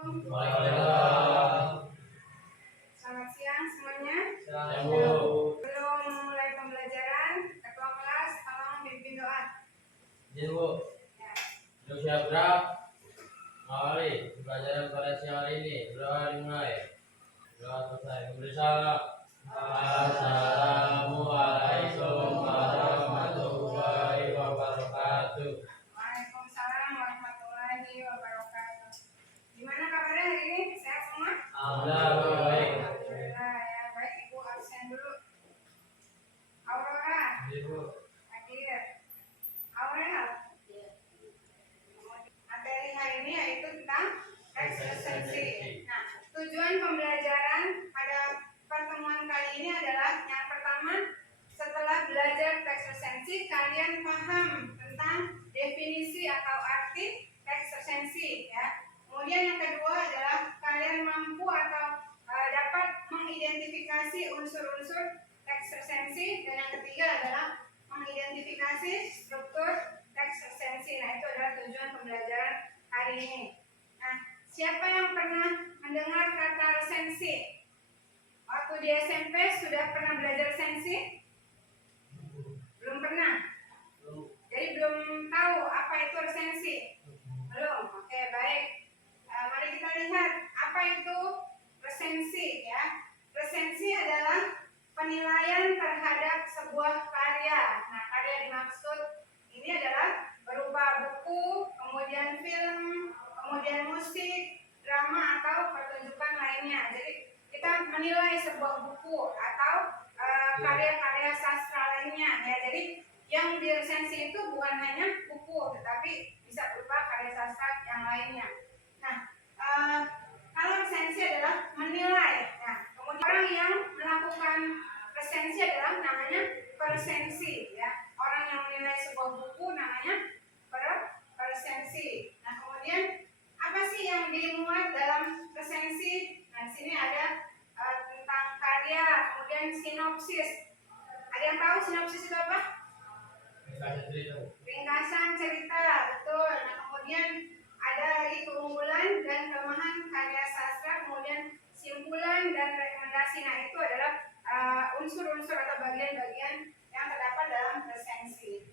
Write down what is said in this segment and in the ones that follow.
Waalaikumsalam. Selamat siang semuanya. Siang, Bu. Belum mulai pembelajaran, ketua kelas tolong pimpin doa. Izin, Bu. Ya. Indonesia gerak. Mari pembelajaran pada siang hari ini. Doa dimulai. Doa selesai. Memberi salam. Assalamualaikum warahmatullahi wabarakatuh. Waalaikumsalam warahmatullahi wabarakatuh. Gimana kabarnya hari ini? Sehat semua? Alhamdulillah, baik. Alhamdulillah ya. Baik, Ibu absen dulu. Aurora, Izin, Bu. hadir. Aurel. Materi hari ini yaitu tentang teks esensi. Nah, tujuan pembelajaran pada pertemuan kali ini adalah yang pertama, setelah belajar teks esensi, kalian paham tentang definisi atau arti teks esensi, ya. Kemudian yang kedua adalah kalian mampu atau dapat mengidentifikasi unsur-unsur teks esensi, dan yang ketiga adalah mengidentifikasi struktur teks esensi. Nah, itu adalah tujuan pembelajaran hari ini. Nah, siapa yang pernah mendengar kata resensi? Waktu di SMP sudah pernah belajar resensi? Belum pernah? Jadi belum tahu apa itu resensi? Belum? Oke, baik. Mari kita lihat apa itu resensi, ya. Resensi adalah penilaian terhadap sebuah karya. Nah, karya dimaksud ini adalah berupa buku, kemudian film, kemudian musik, drama atau pertunjukan lainnya. Jadi kita menilai sebuah buku atau karya-karya sastra lainnya, ya. Jadi yang diresensi itu bukan hanya buku, tetapi bisa berupa karya sastra yang lainnya. Nah, kalau resensi adalah menilai. Nah, kemudian orang yang melakukan resensi adalah namanya peresensi, ya. Orang yang menilai sebuah buku namanya peresensi. Nah, kemudian apa sih yang dimuat dalam resensi? Nah, di sini ada tentang karya, kemudian sinopsis. Ada yang tahu sinopsis itu apa? Ringkasan cerita, betul. Nah, kemudian ada lagi keunggulan dan kelemahan karya sastra, kemudian simpulan dan rekomendasi. Nah, itu adalah unsur-unsur atau bagian-bagian yang terdapat dalam resensi.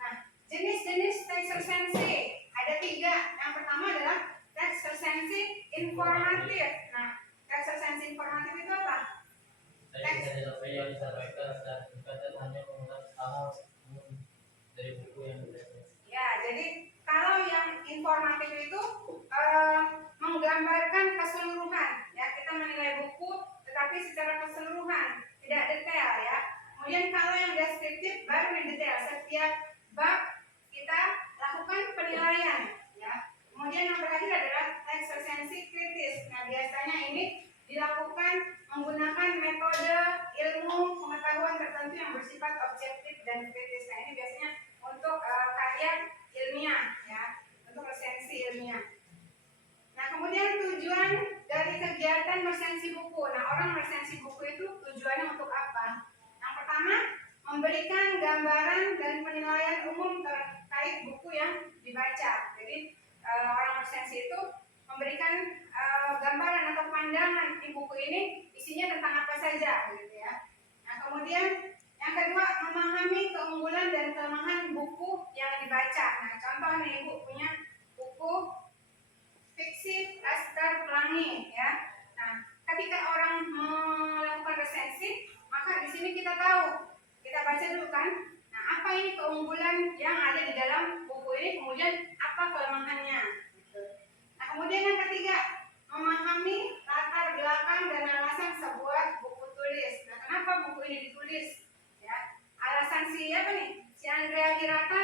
Nah, jenis-jenis teks resensi ada 3. Yang pertama adalah teks resensi informatif. Nah, teks resensi informatif itu apa? Teks yang disampaikan dan hanya mengulas hal dari buku yang diresensi. Ya, jadi kalau yang informatif itu menggambarkan keseluruhan, ya. Kita menilai buku tetapi secara keseluruhan, tidak detail, ya. Kemudian kalau yang deskriptif baru yang detail. Setiap bab kita lakukan penilaian, ya. Kemudian yang terakhir adalah teks resensi kritis. Nah, biasanya ini dilakukan menggunakan metode ilmu pengetahuan tertentu yang bersifat objektif dan kritis. Nah, ini biasanya untuk karya ilmiah, ya, untuk resensi ilmiah. Nah, kemudian tujuan dari kegiatan resensi buku. Nah, orang resensi buku itu tujuannya untuk apa? Yang pertama, memberikan gambaran dan penilaian umum terkait buku yang dibaca. Jadi orang resensi itu memberikan gambaran atau pandangan di buku ini isinya tentang apa saja, gitu, ya. Nah, kemudian yang kedua, memahami keunggulan dan kelemahan buku yang dibaca. Nah, contoh nih, Ibu punya buku fiksi Laskar Pelangi, ya. Nah, ketika orang melakukan resensi, maka di sini kita tahu, kita baca dulu kan. Nah, apa ini keunggulan yang ada di dalam buku ini, kemudian apa kelemahannya. Nah, kemudian yang ketiga, memahami latar belakang dan alasan sebuah buku tulis. Nah, kenapa buku ini ditulis? Ya, alasan siapa nih? Si Andrea Hirata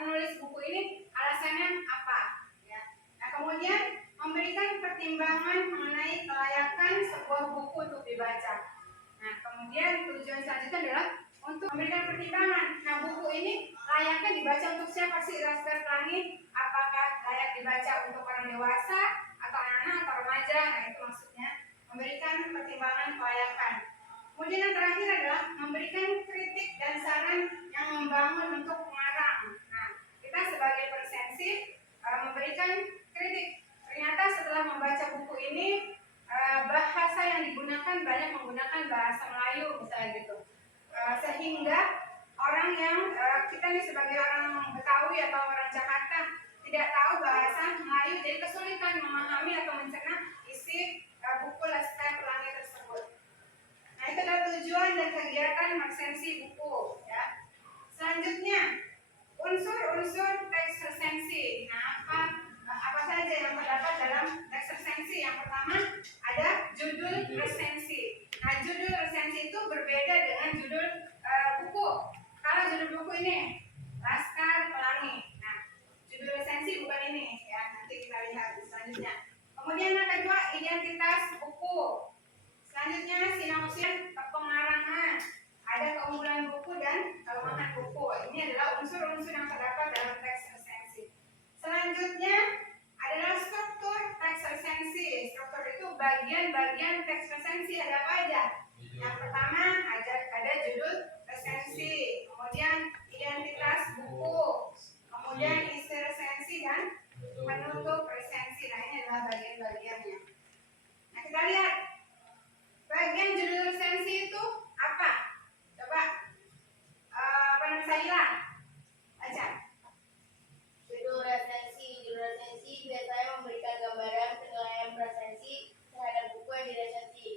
menulis buku ini, alasannya apa? Ya. Nah, kemudian memberikan pertimbangan mengenai kelayakan sebuah buku untuk dibaca. Nah, kemudian tujuan selanjutnya adalah untuk memberikan pertimbangan. Nah, buku ini layaknya dibaca untuk siapa sih? Laskar Pelangi, apakah layak dibaca untuk orang dewasa atau anak-anak atau remaja? Nah, itu maksudnya memberikan pertimbangan kelayakan. Kemudian yang terakhir adalah memberikan kritik dan saran yang membangun untuk pengarang. Nah, kita sebagai peresensi memberikan kritik. Ternyata gitu. Sehingga orang yang kita nih sebagai orang Betawi atau orang Jakarta tidak tahu bahasa Melayu, jadi kesulitan memahami atau mencerna isi buku Laskar Pelangi tersebut. Nah, itu adalah tujuan dan kegiatan resensi buku ya. Selanjutnya, unsur-unsur teks resensi. Nah, apa saja yang terdapat dalam teks resensi? Yang pertama ada judul resensi. Nah, judul resensi itu berbeda dengan judul buku. Kalau judul buku ini Laskar Pelangi. Nah, judul resensi bukan ini ya. Nanti kita lihat selanjutnya. Kemudian yang kedua, identitas buku. Selanjutnya sinopsis, pengarangan. Ada keunggulan buku dan kelemahan buku. Ini adalah unsur-unsur yang terdapat dalam teks resensi. Selanjutnya adalah struktur teks resensi. Struktur itu bagian-bagian teks resensi ada apa aja? Yang pertama ada judul resensi, kemudian identitas buku, kemudian isi resensi dan penutup resensi. Nah, ini adalah bagian-bagiannya. Nah, kita lihat bagian judul resensi itu apa? Coba Saila baca. Judul resensi biasanya memberikan gambaran penilaian resensi terhadap buku yang diresensi.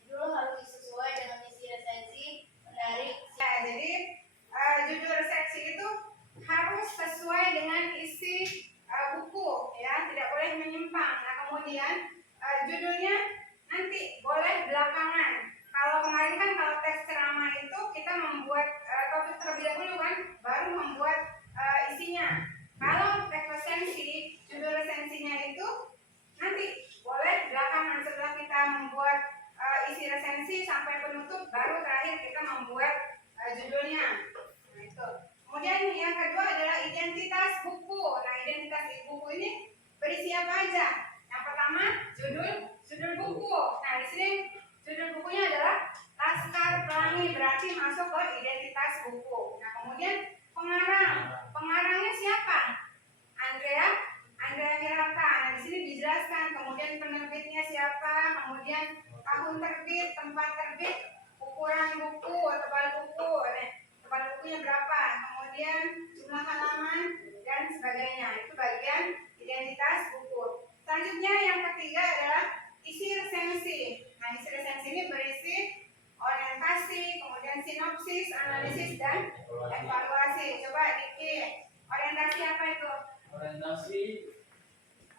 Judul harus sesuai dengan isi resensi, menarik. Ya, jadi judul resensi itu harus sesuai dengan isi buku, ya, tidak boleh menyimpang. Nah, kemudian judulnya nanti boleh belakangan. Kalau kemarin kan kalau teks ceramah itu kita membuat topik terlebih dahulu kan, baru membuat isinya. Kalau teks resensi, judul resensinya itu nanti boleh belakangan setelah kita membuat isi resensi sampai penutup, baru terakhir kita membuat judulnya. Nah, itu. Kemudian yang kedua adalah identitas buku. Nah, identitas buku ini berisi apa aja? Yang pertama judul buku. Nah, di sini judul bukunya adalah Laskar Pelangi, berarti masuk ke identitas buku. Nah, kemudian pengarang. Pengarangnya siapa? Andrea Hirata. Nah, di sini dijelaskan. Kemudian penerbitnya siapa? Kemudian tahun terbit, tempat terbit, ukuran buku, tebal buku. Nah, tebal bukunya berapa? Kemudian jumlah halaman dan sebagainya. Itu bagian identitas buku. Selanjutnya yang ketiga adalah isi resensi. Nah, isi resensi ini berisi orientasi, kemudian sinopsis, analisis, dan evaluasi. Coba Diki, orientasi apa itu? Orientasi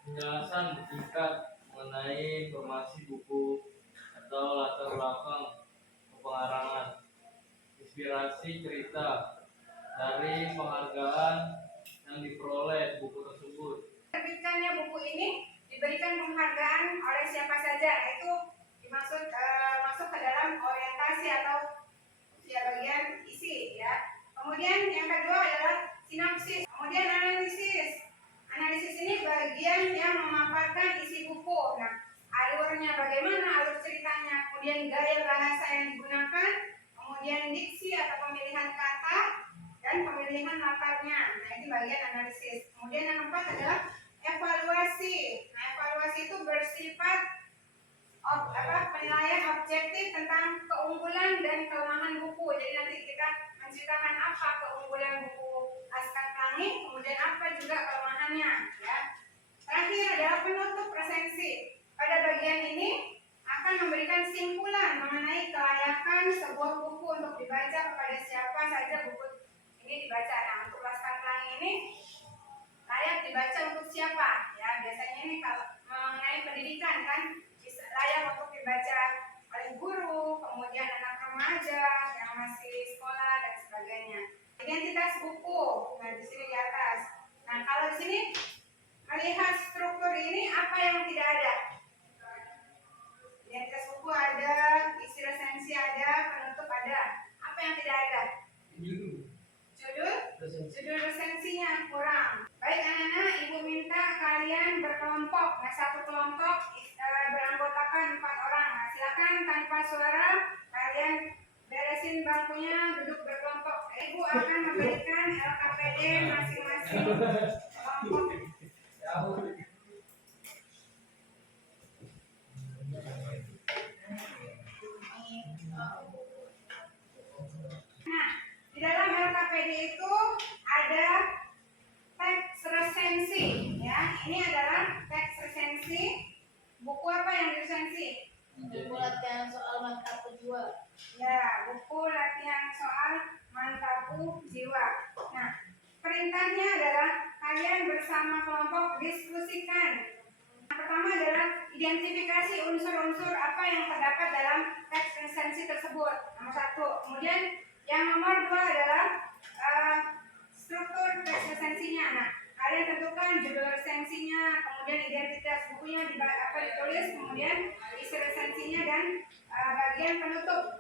penjelasan singkat mengenai informasi buku atau latar belakang pengarangan, inspirasi cerita dari penghargaan yang diperoleh buku tersebut. Terbitkannya buku ini diberikan penghargaan oleh siapa saja, itu dimaksud masuk ke dalam orientasi atau ya bagian isi ya. Kemudian yang kedua adalah sinopsis, kemudian analisis. Analisis ini bagian yang memaparkan isi buku. Nah, alurnya bagaimana, alur ceritanya, kemudian gaya bahasa yang digunakan, kemudian diksi atau pemilihan kata, dan pemilihan latarnya. Nah, ini bagian analisis. Kemudian yang keempat adalah evaluasi. Nah, evaluasi itu bersifat penilaian objektif tentang keunggulan dan kelemahan buku. Jadi nanti kita menceritakan apa keunggulan buku Laskar Pelangi, kemudian apa juga kelemahannya. Ya. Terakhir adalah penutup resensi. Pada bagian ini akan memberikan simpulan mengenai kelayakan sebuah buku untuk dibaca kepada siapa saja buku ini dibaca. Nah, untuk Laskar Pelangi ini layak dibaca untuk siapa? Ya, biasanya ini kalau mengenai pendidikan kan layak untuk dibaca oleh guru, kemudian anak remaja yang masih sekolah dan sebagainya. Identitas buku, nah di sini di atas. Nah, kalau di sini melihat struktur ini apa yang tidak ada? Identitas buku ada, isi resensi ada, penutup ada. Apa yang tidak ada? Judul resensinya kurang. Baik anak-anak, ibu minta kalian berkelompok. Nah, satu kelompok beranggotakan 4 orang. Nah, silakan tanpa suara kalian beresin bangkunya, duduk berkelompok. Ibu akan memberikan LKPD masing-masing kelompok. resensi. Buku apa yang diresensi? Buku latihan soal mantapu jiwa. Ya, buku latihan soal mantapu jiwa. Nah, perintahnya adalah kalian bersama kelompok diskusikan. Yang pertama adalah identifikasi unsur-unsur apa yang terdapat dalam teks resensi tersebut. Nomor 1. Kemudian yang nomor 2 adalah struktur teks resensinya. Nah, kalian tentukan judul resensinya, kemudian identitas bukunya ditulis, kemudian isi resensinya dan bagian penutup.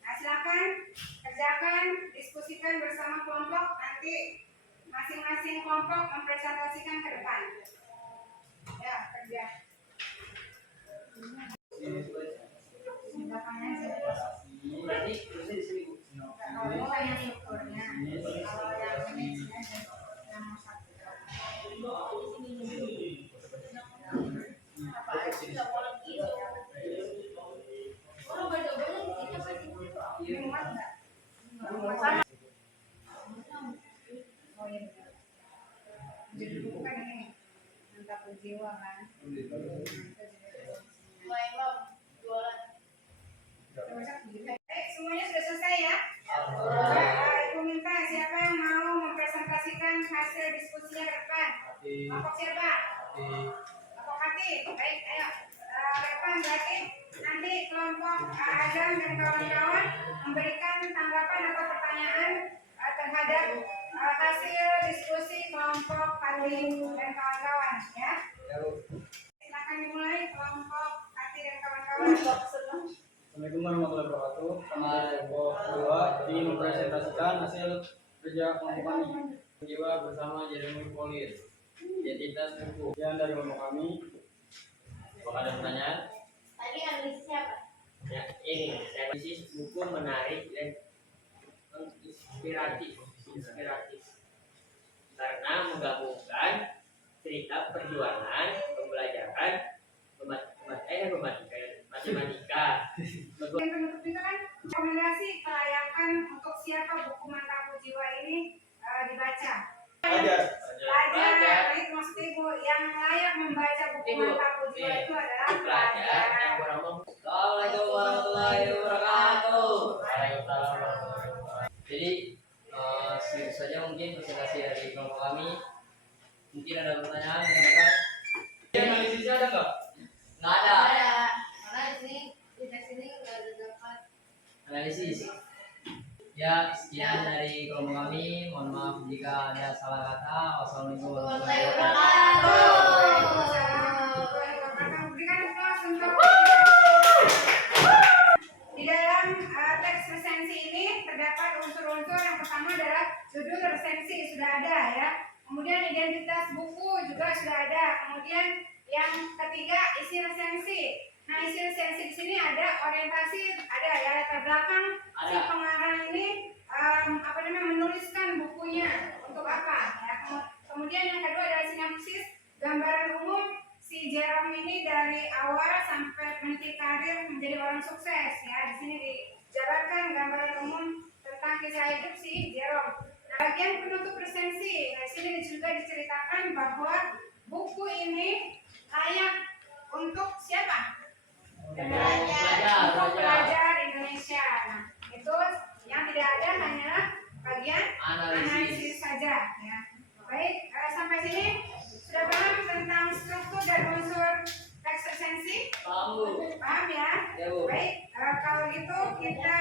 Nah, silakan kerjakan, diskusikan bersama kelompok. Nanti masing-masing kelompok mempresentasikan ke depan. Ya, kerja. Belakangnya Berarti terusnya di sini Bu. kalau yang strukturnya, kalau yang managenya nomor 1. Muat nggak? Sama. Oh iya benar. Jadi buku kan ini mantap jiwa kan. Main jualan. Semuanya sudah selesai ya? Ibu minta siapa yang mau mempresentasikan hasil diskusinya ke depan? Kelompok siapa? Kelompok Hati. Baik, ayo. Depan berarti nanti kelompok Adam dan kawan-kawan memberikan tanggapan atau pertanyaan terhadap hasil diskusi kelompok Hati dan kawan-kawan ya. Silakan dimulai kelompok Hati dan kawan-kawan. Assalamualaikum warahmatullahi wabarakatuh. Kami kelompok 2 ingin mempresentasikan hasil kerja kelompok kami. Jiwa bersama Jeremy Polir. Identitas buku. Sekian dari kelompok kami. Apakah ada pertanyaan? Tadi analisisnya apa? Ya, ini saya analisis buku menarik dan inspiratif karena menggabungkan cerita perjuangan, pembelajaran, matematika. Yang penutup itu kan rekomendasi kelayakan untuk siapa buku Mantapu Jiwa ini dibaca. Pelajar, itu maksud ibu yang layak membaca buku Mantapu Jiwa itu adalah pelajar yang kurang mampu. Assalamualaikum warahmatullahi wabarakatuh. Waalaikumsalam warahmatullahi wabarakatuh. Jadi segitu saja mungkin presentasi dari kelompok kami. Mungkin ada pertanyaan, rekan-rekan? Analisisnya ada nggak? Nggak ada. Karena di tes ini nggak ada dapat. Analisis. Ya, sekian dari kelompok kami. Mohon maaf jika ada salah kata. Wassalamualaikum warahmatullahi wabarakatuh. Di dalam teks resensi ini terdapat unsur-unsur. Yang pertama adalah judul resensi sudah ada ya. Kemudian identitas buku juga sudah ada. Kemudian yang ketiga isi resensi. Nah, isi resensi di sini ada orientasi, ada ya latar belakang si pengarang ini menuliskan bukunya untuk apa ya. Kemudian yang kedua adalah sinopsis, gambaran umum si Jerome ini dari awal sampai meniti karir menjadi orang sukses ya. Di sini dijabarkan gambaran umum tentang kisah hidup si Jerome. Nah, bagian penutup resensi. Nah, di sini juga diceritakan bahwa buku ini layak untuk siapa? Untuk pelajar Indonesia. Nah, itu yang tidak ada hanyalah bagian analisis saja ya. Baik, sampai sini sudah paham tentang struktur dan unsur teks resensi? Paham ya? Baik, kalau gitu kita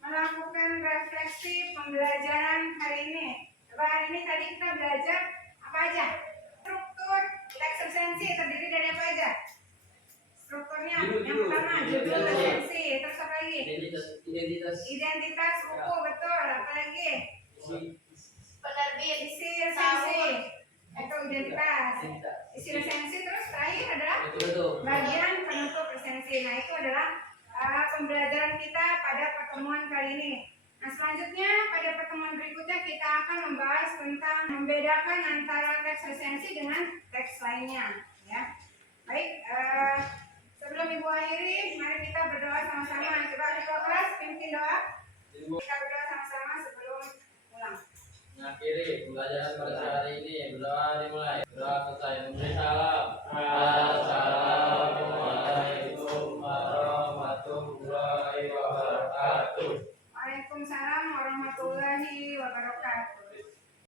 melakukan refleksi pembelajaran hari ini. Coba hari ini tadi kita belajar apa aja? Struktur teks resensi terdiri dari apa aja? Strukturnya yang pertama judul resensi, terus apa lagi? Identitas buku, betul. Apa lagi? Penerbit. Isi resensi, itu identitas. Isi resensi, terus terakhir adalah bagian penutup resensi. Nah, itu adalah pembelajaran kita pada pertemuan kali ini. Nah, selanjutnya pada pertemuan berikutnya kita akan membahas tentang membedakan antara teks resensi dengan teks lainnya ya. Baik, sebelum Ibu akhiri, mari kita berdoa sama-sama. Coba ketua kelas pimpin doa. Kita berdoa sama-sama sebelum pulang. Mengakhiri pembelajaran pada hari ini, berdoa dimulai. Berdoa selesai. Memberi salam